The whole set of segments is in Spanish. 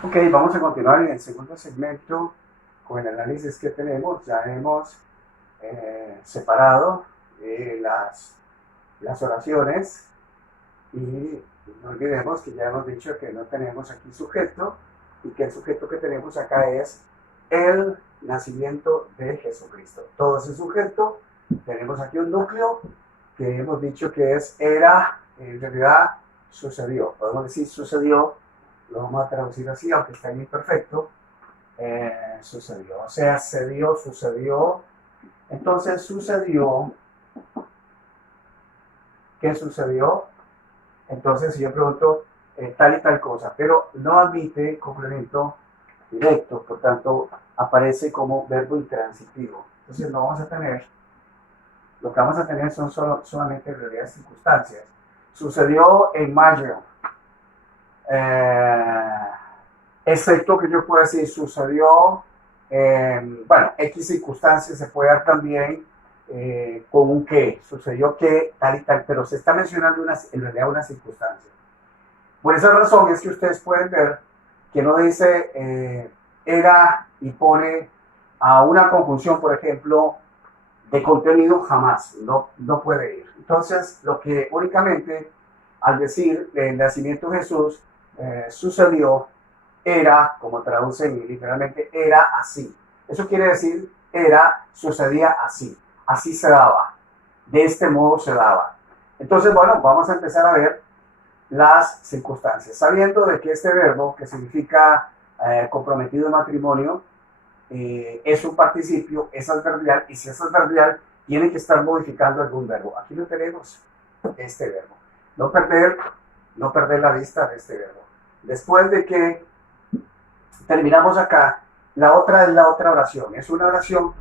Ok, vamos a continuar en el segundo segmento con el análisis que tenemos. Ya hemos separado las oraciones y no olvidemos que ya hemos dicho que no tenemos aquí sujeto y que el sujeto que tenemos acá es el nacimiento de Jesucristo. Todo ese sujeto, tenemos aquí un núcleo que hemos dicho que era, en realidad sucedió. Podemos decir sucedió, lo vamos a traducir así, aunque está en imperfecto. Sucedió, o sea, se dio, sucedió. Entonces sucedió, ¿qué sucedió? Entonces si yo pregunto tal y tal cosa, pero no admite complemento directo, por tanto aparece como verbo intransitivo. Entonces no vamos a tener, lo que vamos a tener son solamente realidades circunstancias. Sucedió en mayo, excepto que yo pueda decir sucedió, bueno, X circunstancias se puede dar también con un que, sucedió que tal y tal, pero se está mencionando en realidad una circunstancia. Por esa razón es que ustedes pueden ver que no dice era y pone a una conjunción, por ejemplo, de contenido jamás, no puede ir. Entonces, lo que únicamente al decir el nacimiento de Jesús sucedió, era, como traducen literalmente, era así. Eso quiere decir, sucedía así se daba, de este modo se daba. Entonces, bueno, vamos a empezar a ver las circunstancias, sabiendo de que este verbo, que significa comprometido en matrimonio, es un participio, es adverbial, y si es adverbial, tiene que estar modificando algún verbo. Aquí no tenemos este verbo. No perder la vista de este verbo. Después de que terminamos acá, la otra es la otra oración. Es una oración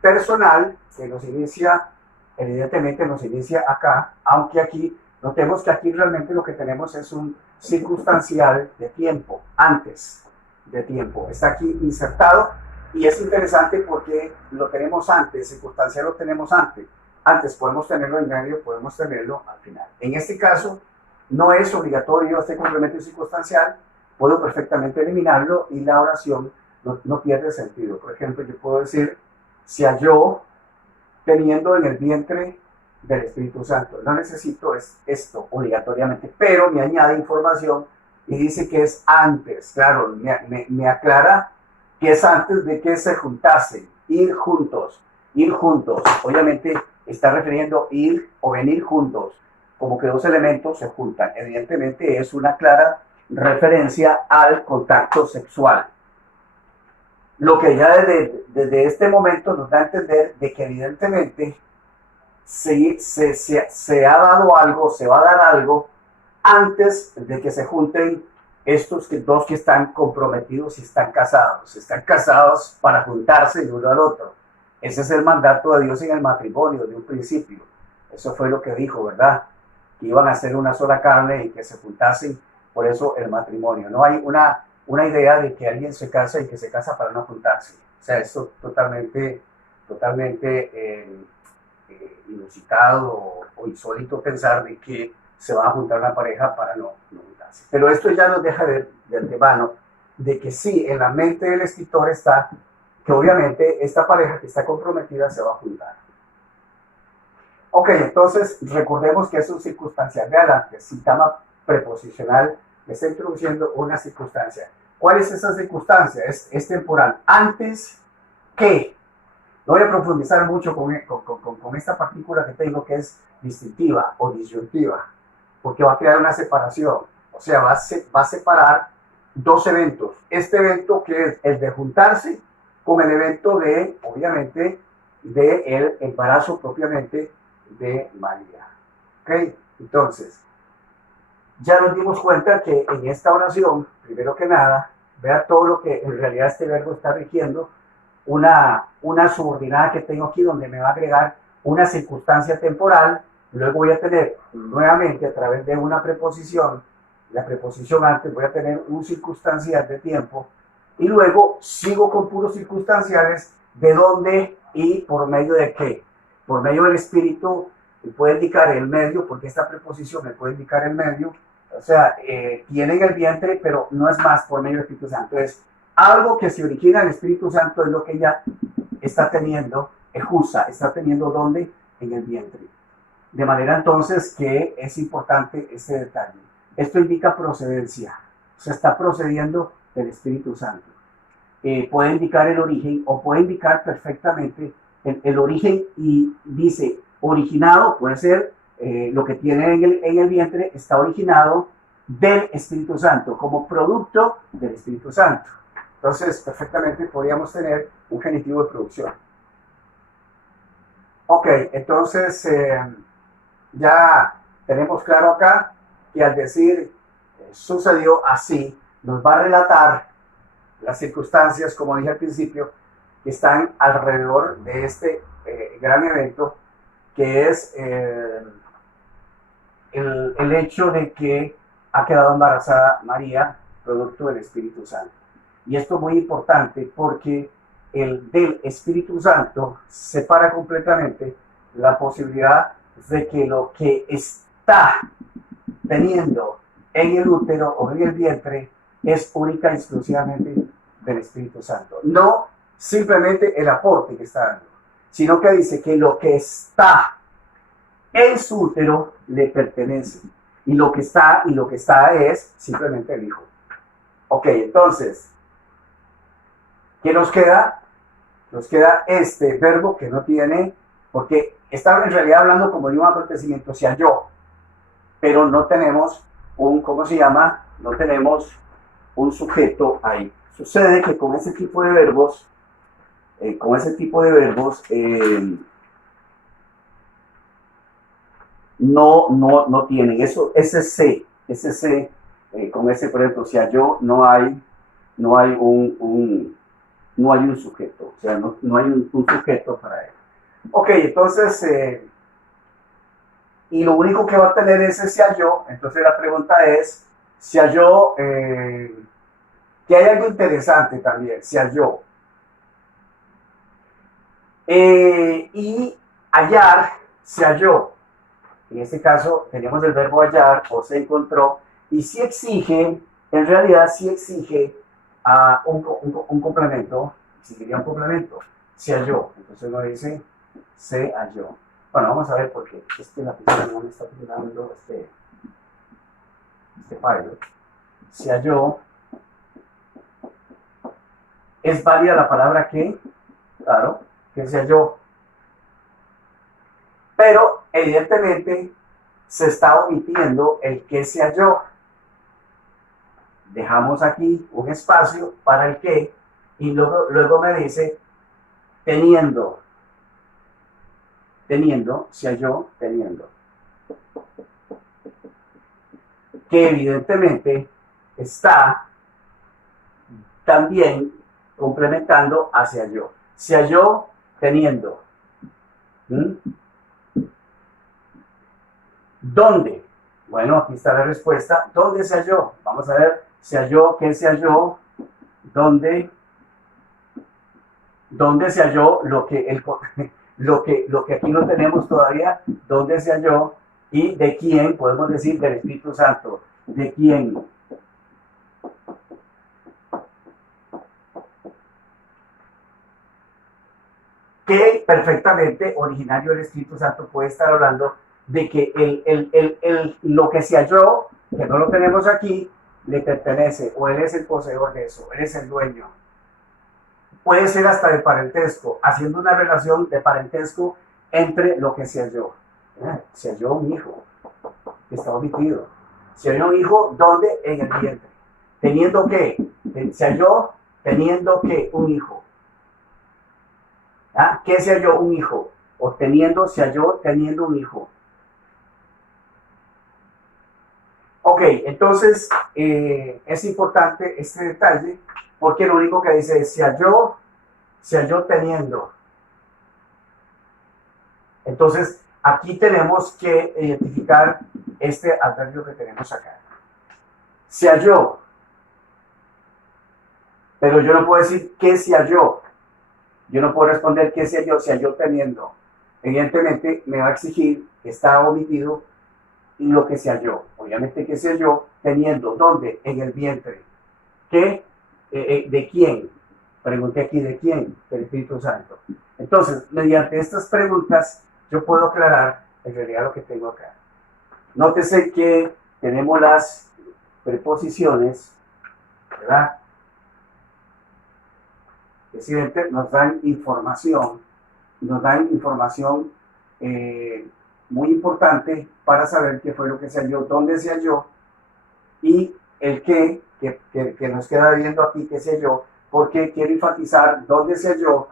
personal que nos inicia, evidentemente nos inicia acá, aunque aquí, notemos que aquí realmente lo que tenemos es un circunstancial de tiempo, antes de tiempo. Está aquí insertado y es interesante porque lo tenemos antes, circunstancial lo tenemos antes. Antes podemos tenerlo en medio, podemos tenerlo al final. En este caso, no es obligatorio este complemento circunstancial, puedo perfectamente eliminarlo y la oración no pierde sentido. Por ejemplo, yo puedo decir, se halló teniendo en el vientre del Espíritu Santo. No necesito esto obligatoriamente, pero me añade información y dice que es antes. Claro, me aclara que es antes de que se juntasen, ir juntos. Obviamente está refiriendo ir o venir juntos, como que dos elementos se juntan. Evidentemente es una clara referencia al contacto sexual. Lo que ya desde este momento nos da a entender de que evidentemente se ha dado algo, se va a dar algo antes de que se junten estos dos que están comprometidos y están casados para juntarse el uno al otro. Ese es el mandato de Dios en el matrimonio, de un principio. Eso fue lo que dijo, ¿verdad? Que iban a ser una sola carne y que se juntasen, por eso el matrimonio. No hay una idea de que alguien se casa y que se casa para no juntarse. O sea, eso totalmente inusitado o insólito pensar de que se va a juntar una pareja para no juntarse. Pero esto ya nos deja ver de antemano de que sí, en la mente del escritor está que obviamente esta pareja que está comprometida se va a juntar. Ok, entonces recordemos que es un circunstancial. De adelante, sintagma preposicional, me está introduciendo una circunstancia. ¿Cuál es esa circunstancia? Es temporal. Antes que, no voy a profundizar mucho con esta partícula que tengo que es distintiva o disyuntiva, porque va a crear una separación. O sea, va a separar dos eventos. Este evento que es el de juntarse con el evento de, obviamente, del embarazo propiamente de María. ¿Ok? Entonces, ya nos dimos cuenta que en esta oración, primero que nada, vea todo lo que en realidad este verbo está rigiendo, una subordinada que tengo aquí donde me va a agregar una circunstancia temporal, luego voy a tener nuevamente a través de una preposición, la preposición antes, voy a tener un circunstancial de tiempo, y luego sigo con puros circunstanciales de dónde y por medio de qué. Por medio del espíritu me puede indicar el medio, porque esta preposición me puede indicar el medio, O sea, tiene en el vientre, pero no es más por medio del Espíritu Santo. Es algo que se origina en el Espíritu Santo, es lo que ella está teniendo, Ejusa, está teniendo ¿dónde? En el vientre. De manera entonces que es importante este detalle. Esto indica procedencia, o sea, está procediendo del Espíritu Santo. Puede indicar el origen o puede indicar perfectamente el origen y dice originado, puede ser lo que tiene en el vientre está originado del Espíritu Santo, como producto del Espíritu Santo. Entonces, perfectamente podríamos tener un genitivo de producción. Ok, entonces ya tenemos claro acá que al decir sucedió así, nos va a relatar las circunstancias, como dije al principio, que están alrededor de este gran evento, que es el hecho de que ha quedado embarazada María, producto del Espíritu Santo. Y esto es muy importante porque el del Espíritu Santo separa completamente la posibilidad de que lo que está teniendo en el útero o en el vientre es única y exclusivamente del Espíritu Santo. No simplemente el aporte que está dando, sino que dice que lo que está en su útero le pertenece. Y lo que está es simplemente el hijo. Ok, entonces, ¿qué nos queda? Nos queda este verbo que no tiene, porque está en realidad hablando como de un acontecimiento, se halló, pero no tenemos un, ¿cómo se llama? No tenemos un sujeto ahí. Sucede que con ese tipo de verbos, no tienen eso, ese C, con ese, por ejemplo, si halló, no hay un sujeto, o sea, no hay un sujeto para él. Ok, entonces, y lo único que va a tener es ese halló, entonces la pregunta es, si halló, que hay algo interesante también, si halló. Y hallar, se halló. En este caso tenemos el verbo hallar o se encontró, y si exige, en realidad sí exige un complemento, exigiría un complemento, se halló. Entonces uno dice, se halló. Bueno, vamos a ver por qué. Es que la pizarra no me está funcionando este pilot. Se halló. ¿Es válida la palabra que? Claro, que se halló. Pero evidentemente se está omitiendo el que se halló. Dejamos aquí un espacio para el que y luego me dice teniendo, se halló teniendo. Que evidentemente está también complementando hacia yo. Se halló teniendo. ¿Dónde? Bueno, aquí está la respuesta. ¿Dónde se halló? Vamos a ver, se halló, ¿qué se halló? ¿Dónde se halló lo que aquí no tenemos todavía? ¿Dónde se halló? ¿Y de quién? Podemos decir del Espíritu Santo. ¿De quién? Que perfectamente originario del Espíritu Santo puede estar hablando de que lo que se halló, que no lo tenemos aquí, le pertenece, o él es el poseedor de eso, él es el dueño. Puede ser hasta de parentesco, haciendo una relación de parentesco entre lo que se halló. Se halló un hijo, que está omitido. Se halló un hijo, ¿dónde? En el vientre. ¿Teniendo qué? Se halló teniendo qué? Un hijo. ¿Ah? ¿Qué se halló? Un hijo. O se halló teniendo un hijo. Ok, entonces es importante este detalle porque lo único que dice es se halló teniendo. Entonces aquí tenemos que identificar este adverbio que tenemos acá. Se halló, pero yo no puedo decir qué se halló. Yo no puedo responder qué se halló teniendo. Evidentemente me va a exigir que está omitido y lo que se halló. Obviamente que se halló teniendo, ¿dónde? En el vientre. ¿Qué? ¿De quién? Pregunté aquí, ¿de quién? Del Espíritu Santo. Entonces, mediante estas preguntas, yo puedo aclarar en realidad lo que tengo acá. Nótese que tenemos las preposiciones, ¿verdad? Que siempre nos dan información muy importante para saber qué fue lo que se halló, dónde se halló y el qué, que nos queda viendo aquí que se halló, porque quiero enfatizar dónde se halló,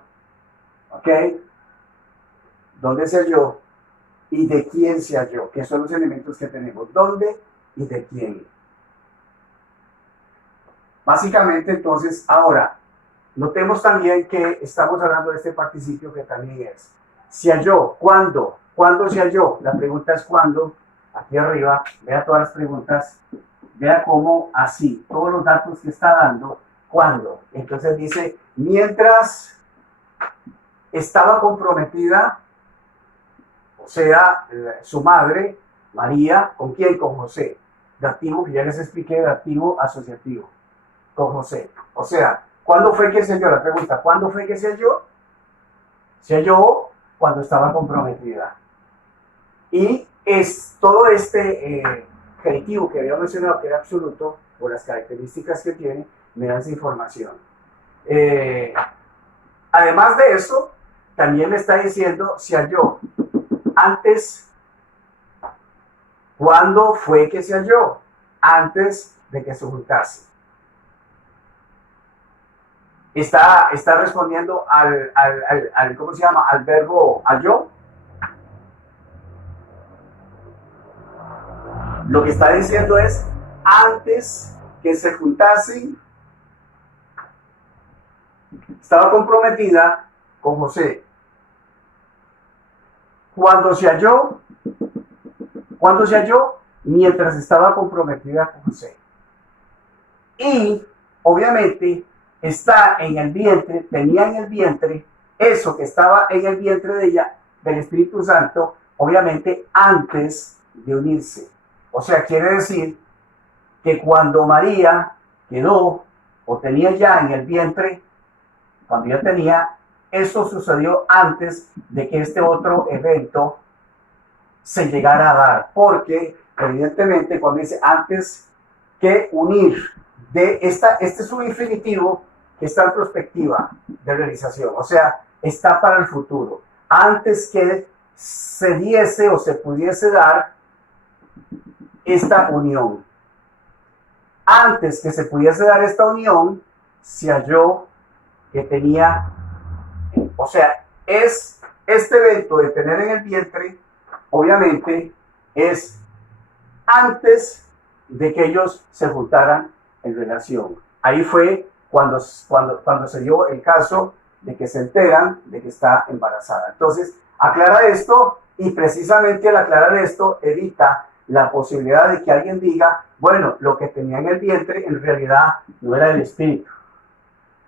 ¿ok? Dónde se halló y de quién se halló, que son los elementos que tenemos, dónde y de quién. Básicamente, entonces, ahora, notemos también que estamos hablando de este participio que también es. Se halló, ¿cuándo? ¿Cuándo se halló? La pregunta es ¿cuándo? Aquí arriba, vea todas las preguntas, vea cómo así, todos los datos que está dando, ¿cuándo? Entonces dice, mientras estaba comprometida, o sea, su madre, María, ¿con quién? Con José. Dativo, que ya les expliqué, dativo asociativo, con José. O sea, ¿cuándo fue que se halló? La pregunta, ¿cuándo fue que se halló? Se halló cuando estaba comprometida. Y es todo este genitivo que había mencionado, que era absoluto, por las características que tiene, me da esa información. Además de eso, también me está diciendo, se halló antes. ¿Cuándo fue que se halló? Antes de que se juntase. Está respondiendo al ¿cómo se llama? Al verbo halló. Lo que está diciendo es, antes que se juntasen, estaba comprometida con José. Cuando se halló, mientras estaba comprometida con José. Y, obviamente, está en el vientre, tenía en el vientre, eso que estaba en el vientre de ella, del Espíritu Santo, obviamente antes de unirse. O sea, quiere decir que cuando María quedó o tenía ya en el vientre, cuando ya tenía, eso sucedió antes de que este otro evento se llegara a dar, porque evidentemente cuando dice antes que unir, este es un infinitivo que está en perspectiva de realización, o sea, está para el futuro. Antes que se diese o se pudiese dar esta unión, antes que se pudiese dar esta unión, se halló que tenía, o sea, es este evento de tener en el vientre, obviamente, es antes de que ellos se juntaran en relación. Ahí fue cuando se dio el caso de que se enteran de que está embarazada. Entonces, aclara esto y precisamente al aclarar esto evita la posibilidad de que alguien diga, bueno, lo que tenía en el vientre en realidad no era el espíritu.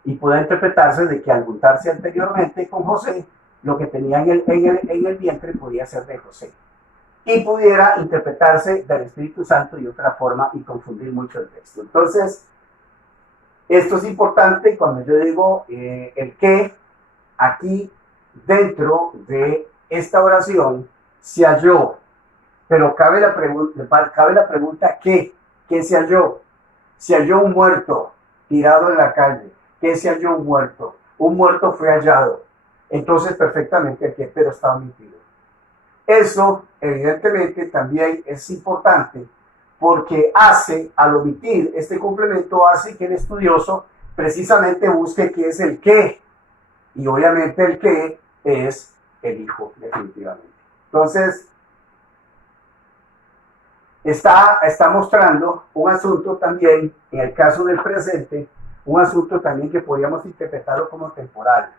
Y puede interpretarse de que al juntarse anteriormente con José, lo que tenía en el vientre podía ser de José. Y pudiera interpretarse del Espíritu Santo de otra forma y confundir mucho el texto. Entonces, esto es importante cuando yo digo el que aquí dentro de esta oración se halló. Pero cabe la pregunta ¿qué? ¿Qué se halló? Se halló un muerto tirado en la calle. ¿Qué se halló un muerto? Un muerto fue hallado. Entonces, perfectamente el que, pero está omitido. Eso, evidentemente, también es importante porque al omitir este complemento, hace que el estudioso precisamente busque qué es el qué. Y obviamente el qué es el hijo, definitivamente. Entonces, está mostrando un asunto también, en el caso del presente, un asunto también que podríamos interpretarlo como temporal.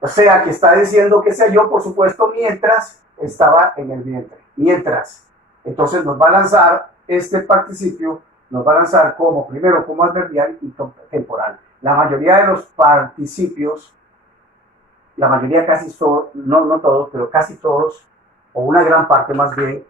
O sea, que está diciendo que se halló, por supuesto, mientras estaba en el vientre. Mientras. Entonces nos va a lanzar este participio, nos va a lanzar primero como adverbial y temporal. La mayoría de los participios, la mayoría casi todos, no todos, pero casi todos, o una gran parte más bien,